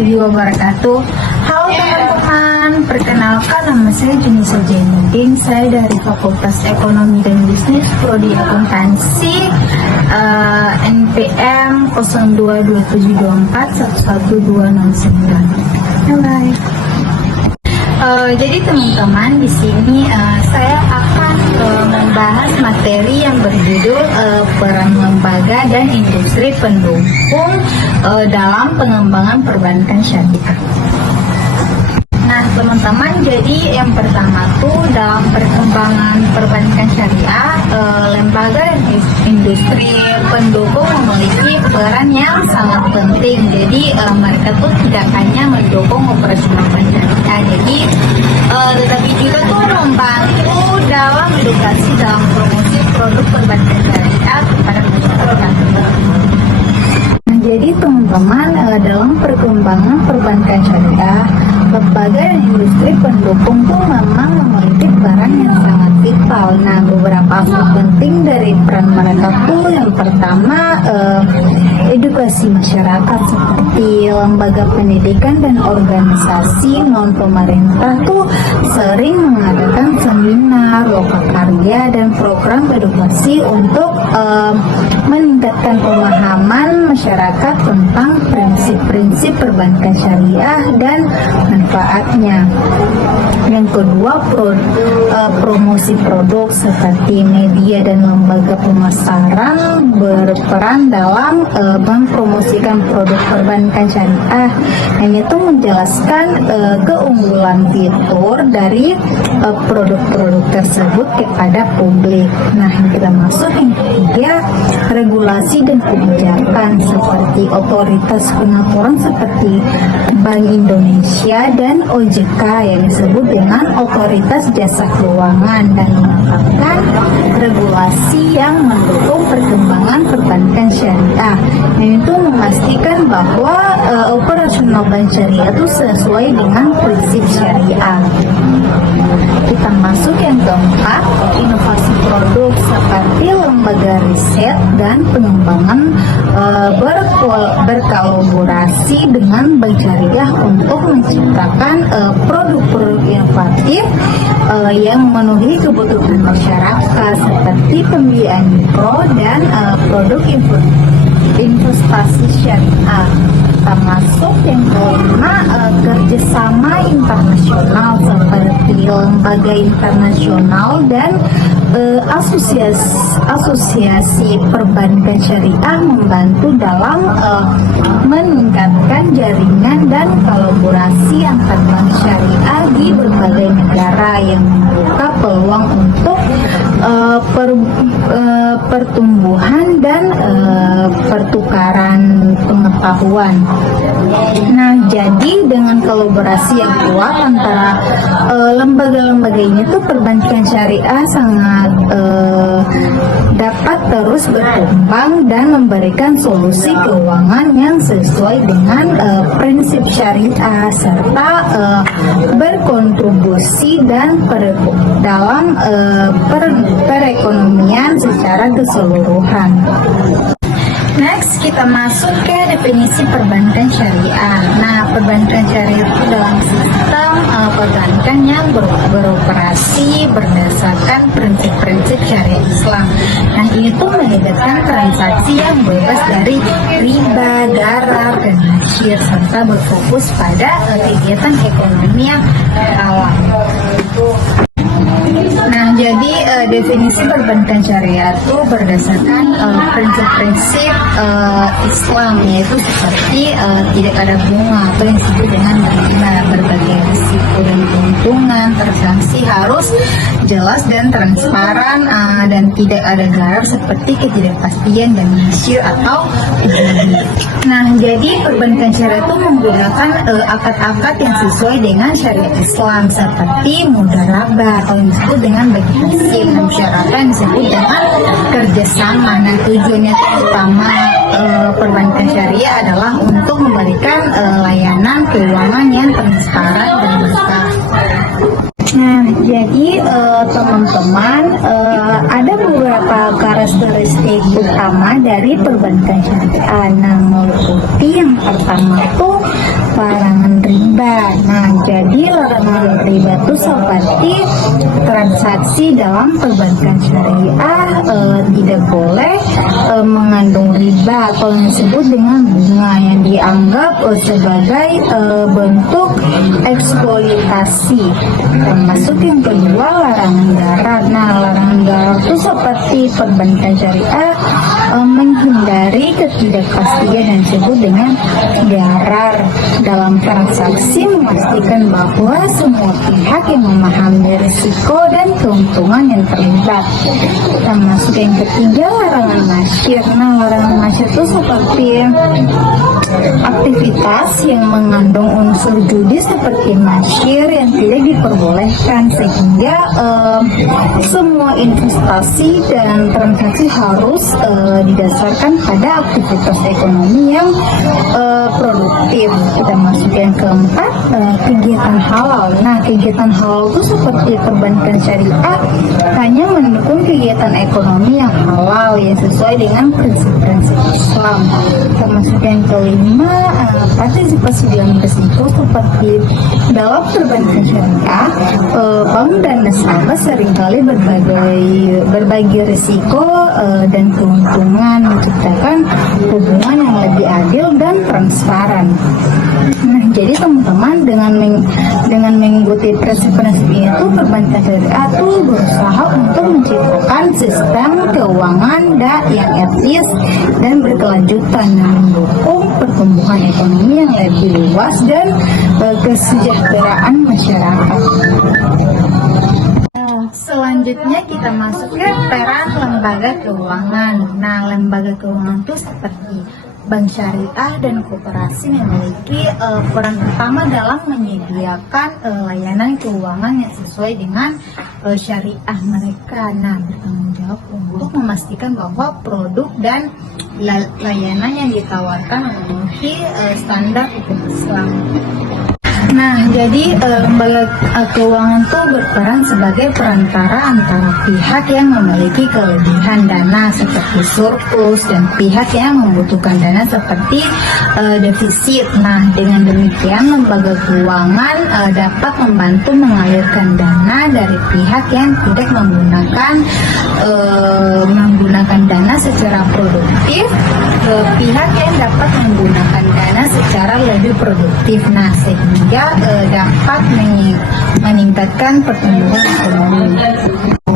warahmatullahi wabarakatuh. Halo teman-teman, perkenalkan nama saya Junisa Jainuddin. Saya dari Fakultas Ekonomi dan Bisnis Prodi Akuntansi, NPM 022724 11209. Bye. Jadi teman-teman, di sini saya akan membahas materi yang berjudul peran lembaga dan industri pendukung dalam pengembangan perbankan syariah. Nah teman-teman, jadi yang pertama tuh dalam perkembangan perbankan syariah, lembaga dan industri pendukung memiliki peran yang sangat penting. Jadi mereka tuh tidak hanya mendukung operasional bank syariah, jadi tetapi juga tuh membantu dalam edukasi dalam promosi produk perbankan syariah kepada masyarakat. Jadi teman-teman, dalam perkembangan perbankan syariah, lembaga dan industri pendukung tuh memang memiliki peran yang sangat vital. Nah, beberapa aspek penting dari peran mereka tuh yang pertama, edukasi masyarakat seperti lembaga pendidikan dan organisasi non pemerintah tuh sering mengadakan seminar, lokakarya dan program edukasi untuk meningkatkan pemahaman masyarakat tentang prinsip-prinsip perbankan syariah dan manfaatnya. Yang kedua, promosi produk seperti media dan lembaga pemasaran berperan dalam mempromosikan produk perbankan syariah. Yang itu menjelaskan keunggulan fitur dari produk-produk tersebut kepada publik. Nah, yang kita masuk yang ketiga, regulasi dan kebijakan seperti otoritas pengaturan seperti Bank Indonesia dan OJK yang disebut dengan Otoritas Jasa Keuangan, dan menetapkan regulasi yang mendukung perkembangan perbankan syariah, yaitu memastikan bahwa operasional bank syariah itu sesuai dengan prinsip syariah. Kita masuk yang keempat, inovasi produk seperti lembaga riset dan pengembangan berkolaborasi dengan bank syariah untuk menciptakan produk-produk inovatif yang memenuhi kebutuhan masyarakat seperti pembiayaan mikro dan produk investasi syariah. Termasuk yang kelima, kerjasama internasional seperti lembaga internasional dan asosiasi perbankan syariah membantu dalam meningkatkan jaringan dan kolaborasi antar bank syariah di berbagai negara yang membuka peluang untuk pertumbuhan dan pertukaran pengetahuan. Nah, jadi dengan kolaborasi yang kuat antara lembaga-lembaga ini tuh perbankan syariah sangat dapat terus berkembang dan memberikan solusi keuangan yang sesuai dengan prinsip syariah serta berkontribusi dan dalam perekonomian secara keseluruhan. Next, kita masuk ke definisi perbankan syariah. Nah, perbankan syariah itu dalam sistem perbankan yang beroperasi berdasarkan prinsip-prinsip syariah Islam. Nah, ini tuh melibatkan transaksi yang bebas dari riba, garar, dan nasyir, serta berfokus pada kegiatan ekonomi yang halal. Nah, jadi definisi perbankan syariah itu berdasarkan prinsip-prinsip Islam, yaitu seperti tidak ada bunga atau yang disebut dengan riba, berbagai risiko dan keuntungan, transaksi harus jelas dan transparan, dan tidak ada garar seperti ketidakpastian dan nasyir atau jual. Nah, jadi perbankan syariah itu menggunakan akad-akad yang sesuai dengan syariat Islam seperti mudharabah atau yang disebut dengan bagi hasil, dan syaratnya yang disebut dengan kerjasama. Nah, tujuannya utama perbankan syariah adalah untuk memberikan layanan keuangan yang transparan dan berkah. Nah, jadi teman-teman, ada beberapa cara karakteristik utama dari perbankan syariah. Nah, meliputi yang pertama tuh larangan riba. Nah, jadi larangan riba itu seperti transaksi dalam perbankan syariah tidak boleh mengandung riba atau yang disebut dengan bunga yang dianggap sebagai bentuk eksploitasi. Termasuk yang kedua larangan darat. Nah, larangan darat itu seperti perbankan syariah menghindari ketidakpastian yang disebut dengan darar dalam transaksi, memastikan bahwa semua pihak yang memahami risiko dan keuntungan yang terlibat. Termasuk yang ketiga larangan nasyir. Nah, larangan nasyir itu seperti aktivitas yang mengandung unsur judi seperti nasyir yang tidak diperbolehkan, sehingga semua investasi dan transaksi harus didasarkan pada aktivitas ekonomi yang produktif. Kita masuk yang keempat, kegiatan halal. Nah, kegiatan halal itu seperti perbankan syariah hanya mendukung kegiatan ekonomi yang halal yang sesuai dengan prinsip-prinsip Islam. Termasuk yang kelima, partisipasi dalam risiko seperti dalam perbankan syariah, bank dan nasabah seringkali berbagi risiko dan keuntungan, menciptakan hubungan yang lebih adil dan transparan. Nah, jadi teman-teman dengan mengikuti prinsip-prinsip itu, perbankan syariah itu berusaha untuk menciptakan sistem keuangan yang etis dan berkelanjutan yang mendukung pertumbuhan ekonomi yang lebih luas dan kesejahteraan masyarakat. Selanjutnya kita masuk ke peran lembaga keuangan. Nah, lembaga keuangan itu seperti bank syariah dan koperasi memiliki peran utama dalam menyediakan layanan keuangan yang sesuai dengan syariah mereka. Nah, bertanggung jawab untuk memastikan bahwa produk dan layanan yang ditawarkan memenuhi standar hukum Islam. Nah, jadi lembaga keuangan itu berperan sebagai perantara antara pihak yang memiliki kelebihan dana seperti surplus dan pihak yang membutuhkan dana seperti defisit. Nah, dengan demikian lembaga keuangan dapat membantu mengalirkan dana dari pihak yang tidak menggunakan dana secara produktif ke pihak yang dapat menggunakan dana secara lebih produktif. Nah, sehingga dapat meningkatkan pertumbuhan ekonomi.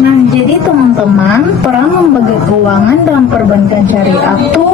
Nah, jadi teman-teman, peran lembaga keuangan dalam perbankan syariah itu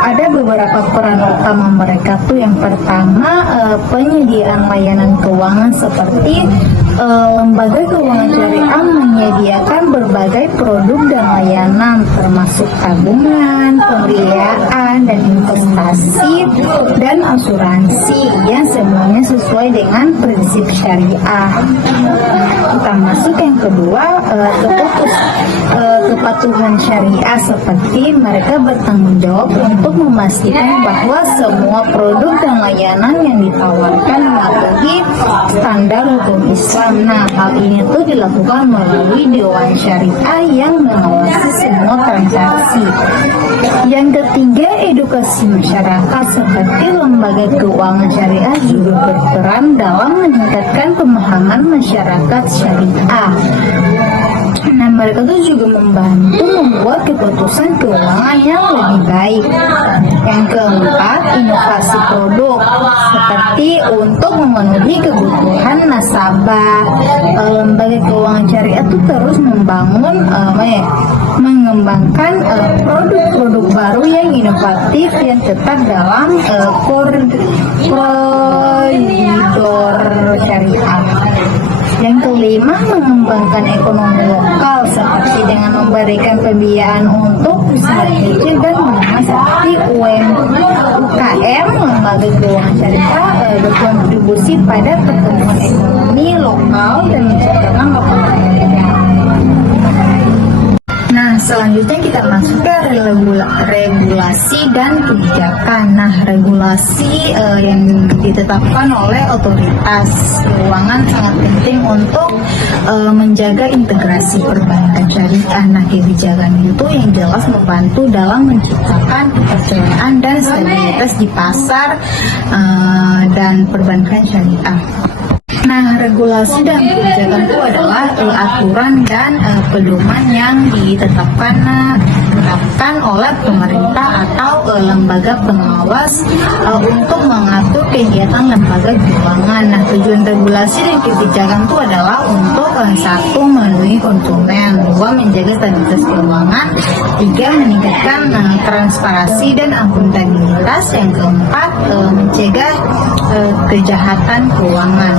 ada beberapa peran utama mereka tuh. Yang pertama, penyediaan layanan keuangan seperti lembaga keuangan syariah menyediakan berbagai produk dan layanan termasuk tabungan, pembiayaan dan investasi dan asuransi yang semuanya sesuai dengan prinsip syariah. Termasuk yang kedua, kepatuhan syariah seperti mereka bertanggung jawab untuk memastikan bahwa semua produk dan layanan yang ditawarkan mematuhi standar hukum Islam. Nah, hal ini tuh dilakukan melalui Dewan Syariah yang mengawasi semua transaksi. Yang ketiga, edukasi masyarakat seperti lembaga keuangan syariah juga berperan dalam meningkatkan pemahaman masyarakat syariah. Nah, mereka tuh juga membantu membuat keputusan keuangan yang lebih baik. Yang keempat, inovasi produk seperti untuk memenuhi kebutuhan nasabah. Lembaga keuangan syariah itu terus mengembangkan produk-produk baru yang inovatif yang tetap dalam koridor syariah. Yang kelima, mengembangkan ekonomi lokal seperti dengan memberikan pembiayaan untuk usaha kecil dan menengah seperti UMKM. Lembaga keuangan syariah berkontribusi pada pertumbuhan ekonomi lokal dan menciptakan lapangan pekerjaan. Nah, Selanjutnya kita masuk ke regulasi dan kebijakan. Nah, regulasi yang ditetapkan oleh otoritas keuangan sangat penting untuk menjaga integrasi perbankan syariah. Nah, kebijakan itu yang jelas membantu dalam menciptakan kepercayaan dan stabilitas di pasar dan perbankan syariah. Nah, regulasi dan kebijakan itu adalah aturan dan pedoman yang ditetapkan oleh pemerintah atau lembaga pengawas untuk mengatur kegiatan lembaga keuangan. Nah, tujuan regulasi dan kebijakan itu adalah untuk satu, melindungi konsumen, dua, menjaga stabilitas keuangan, tiga, meningkatkan transparansi dan akuntabilitas, yang keempat, mencegah kejahatan keuangan.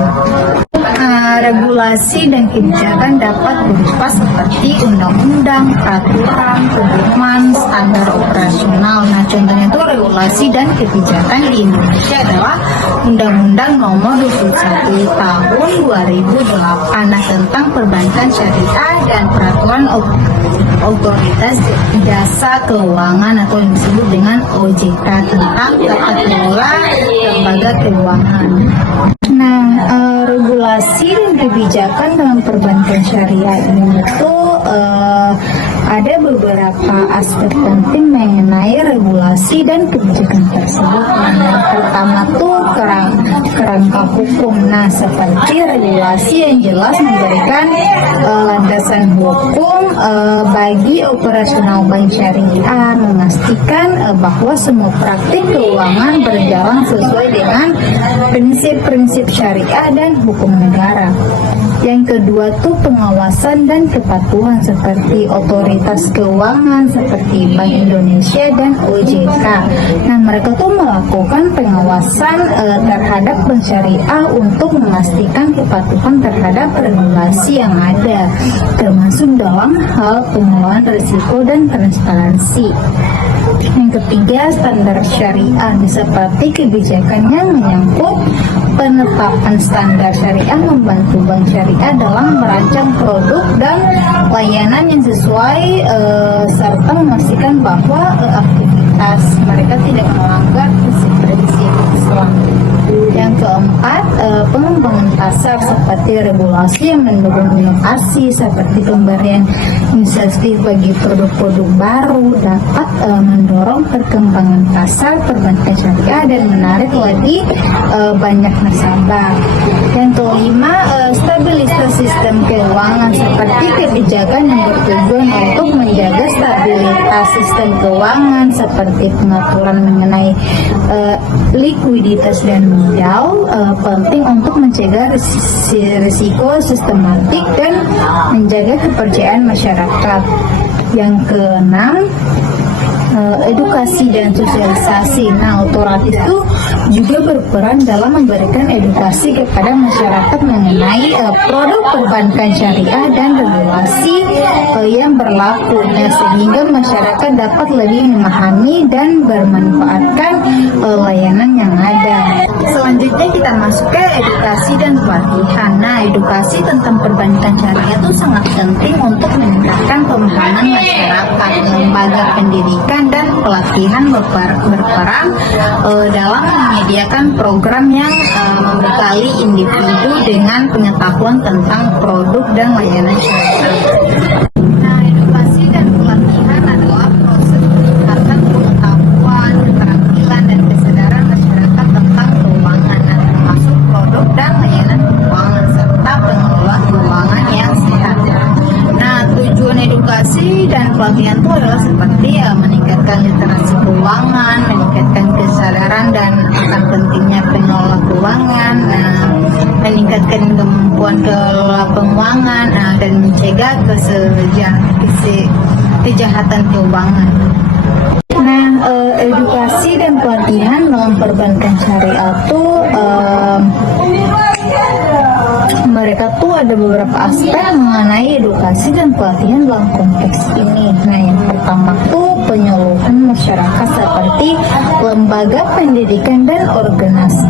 Regulasi dan kebijakan dapat berupa seperti undang-undang, peraturan, pedoman, standar operasional. Nah, contohnya itu regulasi dan kebijakan di Indonesia adalah Undang-Undang Nomor 21 Tahun 2008 tentang perbankan syariah dan peraturan otoritas jasa keuangan atau yang disebut dengan OJK tentang tata kelola lembaga keuangan. Nah, regulasi dan kebijakan dalam perbankan syariah ini itu ada beberapa aspek penting mengenai regulasi dan kebijakan tersebut. Yang pertama tuh kerangka hukum. Nah, seperti regulasi yang jelas memberikan landasan hukum bagi operasional bank syariah, memastikan bahwa semua praktik keuangan berjalan sesuai dengan prinsip-prinsip syariah dan hukum negara. Yang kedua tuh pengawasan dan kepatuhan seperti otoritas keuangan seperti Bank Indonesia dan OJK. Nah, mereka tuh melakukan pengawasan terhadap bank syariah untuk memastikan kepatuhan terhadap regulasi yang ada, termasuk dalam hal pengelolaan risiko dan transparansi. Yang ketiga, standar syariah seperti kebijakannya menyangkut penetapan standar syariah membantu bank syariah dalam merancang produk dan layanan yang sesuai serta memastikan bahwa aktivitas mereka tidak melanggar prinsip-prinsip Islam. Yang keempat, pengembangan pasar seperti regulasi yang mendukung inovasi seperti pemberian insentif bagi produk-produk baru dapat mendorong perkembangan pasar perbankan syariah dan menarik lebih banyak nasabah. Yang kelima, stabilitas sistem keuangan seperti kebijakan yang bertujuan untuk menjaga stabilitas sistem keuangan seperti pengaturan mengenai likuiditas dan modal penting untuk mencegah risiko sistematik dan menjaga kepercayaan masyarakat. Yang keenam, edukasi dan sosialisasi. Nah, otoritas itu juga berperan dalam memberikan edukasi kepada masyarakat mengenai produk perbankan syariah dan regulasi yang berlaku, sehingga masyarakat dapat lebih memahami dan bermanfaatkan layanan yang ada. Selanjutnya kita masuk ke edukasi dan pelatihan. Nah, edukasi tentang perbankan syariah itu sangat penting untuk meningkatkan pemahaman masyarakat. Lembaga pendidikan dan pelatihan berperan dalam menyediakan program yang membekali individu dengan pengetahuan tentang produk dan layanan syariah. Nah, edukasi dan pelatihan adalah proses peningkatan pengetahuan, keterampilan, dan kesadaran masyarakat tentang keuangan, termasuk produk dan layanan keuangan serta pengelolaan keuangan yang sehat. Nah, tujuan edukasi dan pelatihan itu adalah seperti meningkatkan literasi keuangan, meningkatkan kesadaran dan akan pentingnya pengelola keuangan, meningkatkan kemampuan kelola keuangan, dan mencegah kejahatan keuangan. Nah, edukasi dan pelatihan dalam perbankan syariah itu mereka tuh ada beberapa aspek mengenai edukasi dan pelatihan dalam konteks ini. Nah, yang pertama tuh penyuluhan masyarakat seperti lembaga pendidikan dan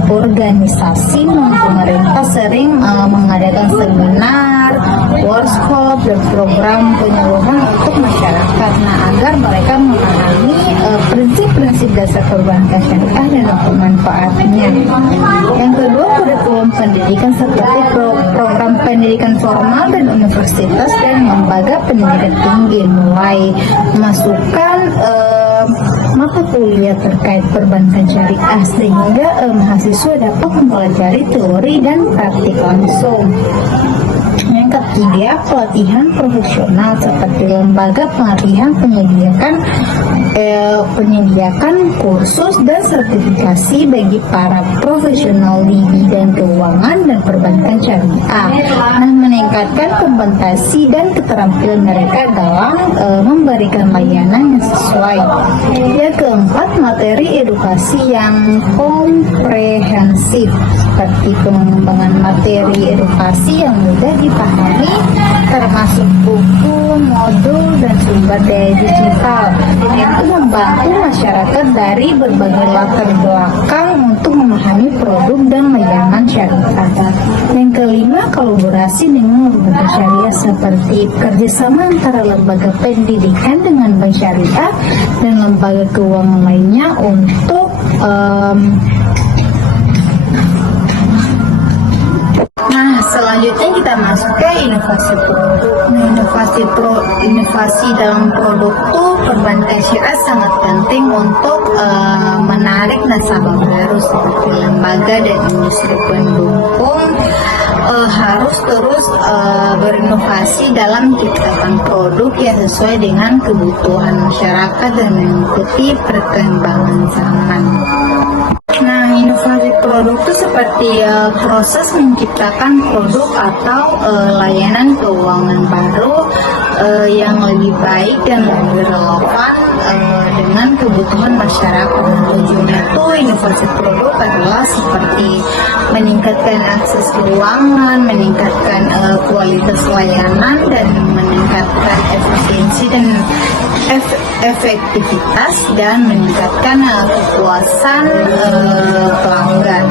organisasi non-pemerintah sering mengadakan seminar, workshop, dan program penyuluhan untuk masyarakat agar mereka memahami prinsip-prinsip dasar perbankan syariah dan manfaatnya. Yang kedua, kurikulum pendidikan seperti program pendidikan formal dan universitas dan lembaga pendidikan tinggi, mulai memasukkan mata kuliah terkait perbankan syariah sehingga mahasiswa dapat mempelajari teori dan praktik langsung. Yang ketiga, pelatihan profesional seperti lembaga pelatihan penyediakan kursus dan sertifikasi bagi para profesional di bidang keuangan dan perbankan syariah. Nah, meningkatkan kompetensi dan keterampilan mereka dalam memberikan layanan yang sesuai. Yang keempat, materi edukasi yang komprehensif seperti pengembangan materi edukasi yang mudah dipahami termasuk buku, modul, dan sumber daya digital yang membantu masyarakat dari berbagai latar belakang untuk memahami produk dan layanan syariah. Yang kelima, kolaborasi dengan lembaga syariah seperti kerjasama antara lembaga pendidikan dengan bank syariah dan lembaga keuangan lainnya untuk Nah, selanjutnya kita masuk ke inovasi produk. Inovasi dalam produk itu perbankan syariah sangat penting untuk menarik nasabah baru seperti lembaga dan industri pendukung harus terus berinovasi dalam menciptakan produk yang sesuai dengan kebutuhan masyarakat dan mengikuti perkembangan zaman. Nah, inovasi produk itu seperti proses menciptakan produk atau layanan keuangan baru yang lebih baik dan lebih relevan dengan kebutuhan masyarakat. Tujuannya itu inovasi produk adalah seperti meningkatkan akses keuangan, meningkatkan kualitas layanan, dan meningkatkan efisiensi dan efektivitas, dan meningkatkan kepuasan pelanggan.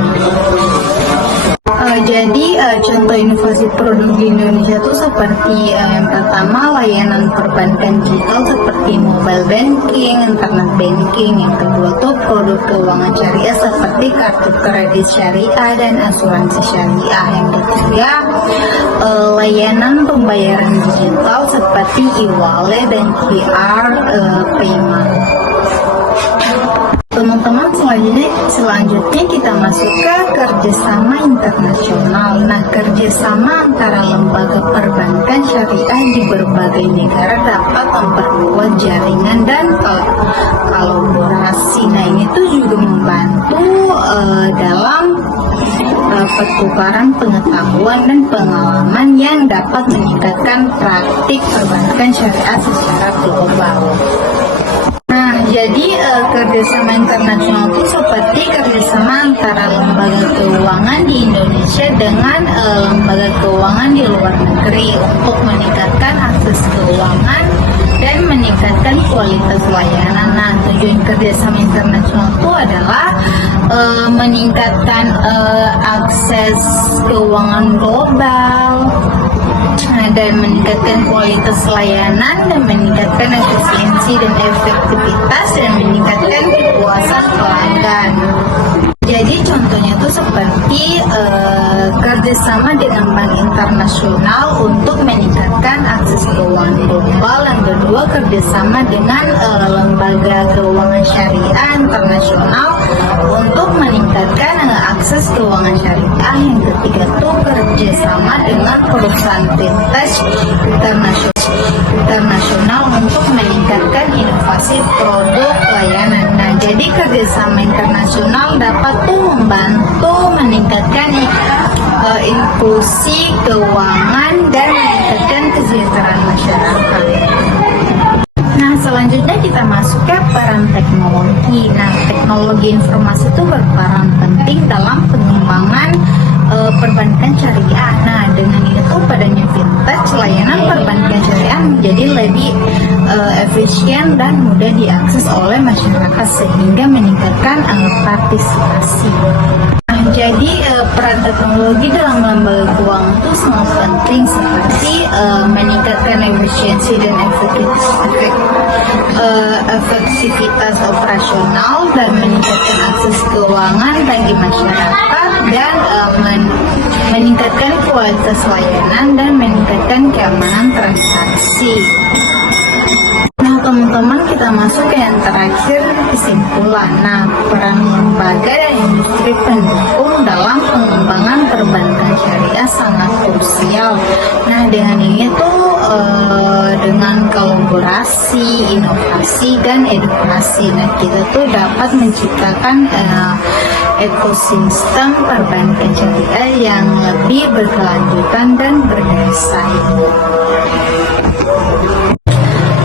Jadi contoh inovasi produk di Indonesia itu seperti yang pertama, layanan perbankan digital seperti mobile banking, internet banking. Yang kedua tuh produk keuangan syariah seperti kartu kredit syariah dan asuransi syariah. Yang ketiga, layanan pembayaran digital seperti e-wallet dan QR payment. Teman-teman, selanjutnya kita masuk ke kerjasama internasional. Nah, kerjasama antara lembaga perbankan syariah di berbagai negara dapat memperluas jaringan dan kolaborasi. Nah, ini tuh juga membantu dalam pertukaran pengetahuan dan pengalaman yang dapat meningkatkan praktik perbankan syariah secara global. Nah, jadi kerjasama internasional itu seperti kerjasama antara lembaga keuangan di Indonesia dengan lembaga keuangan di luar negeri untuk meningkatkan akses keuangan dan meningkatkan kualitas layanan. Nah, tujuan kerjasama internasional itu adalah meningkatkan akses keuangan global, dan meningkatkan kualitas layanan, dan meningkatkan efisiensi dan efektivitas, dan meningkatkan kepuasan pelanggan. Jadi contohnya itu seperti kerjasama dengan bank internasional untuk meningkatkan akses keuangan global. Yang kedua, kerjasama dengan lembaga keuangan syariah internasional untuk meningkatkan akses keuangan syariah. Yang ketiga itu kerjasama dengan perusahaan fintech internasional untuk meningkatkan inovasi produk layanan. Nah, jadi kerjasama internasional dapat membantu meningkatkan inklusi keuangan dan meningkatkan kesejahteraan masyarakat. Nah, selanjutnya kita masuk ke peran teknologi. Nah, teknologi informasi itu berperan penting dalam pengembangan perbankan syariah. Nah, dengan itu padanya fintech, layanan perbankan syariah menjadi lebih efisien dan mudah diakses oleh masyarakat sehingga meningkatkan partisipasi. Nah, jadi peran teknologi dalam lembaga keuangan itu sangat penting seperti meningkatkan efisiensi dan efektivitas operasional dan meningkatkan akses keuangan bagi masyarakat dan meningkatkan kualitas layanan dan meningkatkan keamanan transaksi. Nah, teman-teman, kita masuk ke yang terakhir, kesimpulan. Nah, peran lembaga dan industri pendukung dalam pengembangan perbankan syariah sangat krusial. Nah, dengan ini tuh dengan kolaborasi, inovasi, dan edukasi, nah kita tuh dapat menciptakan ekosistem perbankan syariah yang lebih berkelanjutan dan berdasarkan.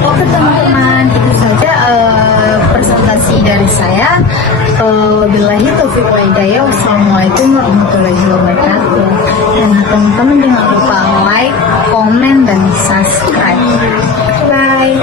Oke teman-teman, itu saja presentasi dari saya. Wabillahi taufiq wal hidayah. Wassalamualaikum warahmatullahi wabarakatuh. Dan teman-teman jangan lupa like, komen, dan subscribe. Bye.